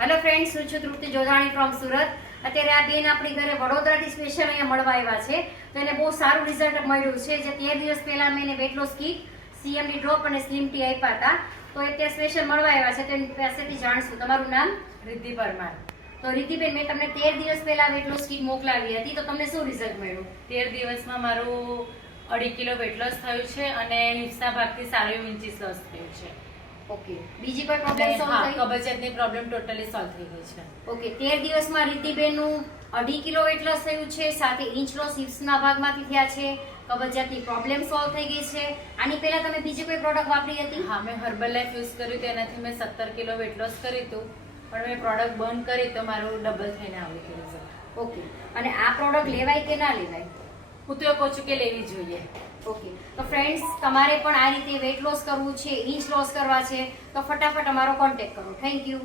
Hello friends, હું છું તૃપ્તિ Jodhani from Surat. અત્યારે આ બેન આપણી ઘરે વડોદરાથી સ્પેશિયલ અહીંયા મળવા આવ્યા છે. તો એને બહુ સારું રિઝલ્ટ મળ્યું છે. જે 13 દિવસ પહેલા મેં એને weight loss kit, CMD drop અને સ્લિમ ટી આપ્યા હતા. તો એ ત્યાં સ્પેશિયલ મળવા આવ્યા છે. તો એની પાસેથી જાણશું. તમારું નામ? રિદ્ધિ પરમાર. તો રિદ્ધિબેન, મેં તમને 13 દિવસ પહેલા વેટ લોસ કીટ મોકલાવી હતી. તો તમને શું રિઝલ્ટ મળ્યું? 13 દિવસમાં મારું 2.5 કિલો વેટ લોસ થયું છે અને હિપ્સના ભાગથી સારું એવું ઇન્ચીસ લોસ થયું છે. ઓકે, બીજી કોઈ પ્રોબ્લેમ સોલ્વ થઈ? કબજિયાતની પ્રોબ્લેમ ટોટલી સોલ્વ થઈ ગઈ છે. ઓકે, 13 દિવસમાં રિદ્ધિબેનનું 2.5 કિલો વેટ લોસ થયું છે, સાથે ઇંચ લોસ હિપ્સના ભાગમાંથી થયા છે, કબજિયાતની પ્રોબ્લેમ સોલ્વ થઈ ગઈ છે. આની પહેલા તમે બીજી કોઈ પ્રોડક્ટ વાપરી હતી? હા, મેં હર્બલ લાઈફ યુઝ કર્યું હતું, એનાથી મેં 17 કિલો વેટ લોસ કર્યું હતું, પણ મેં પ્રોડક્ટ બંધ કરી તો મારું ડબલ થઈને આવી ગયું છે. ઓકે, અને આ પ્રોડક્ટ લેવાય કે ના લેવાય? હું તો કહું છું કે લેવી જોઈએ. ઓકે, તો ફ્રેન્ડ્સ, તમારે પણ આ રીતે વેટ લોસ કરવું છે, ઇંચ લોસ કરવા છે, તો ફટાફટ અમારો કોન્ટેક્ટ કરો. Thank you.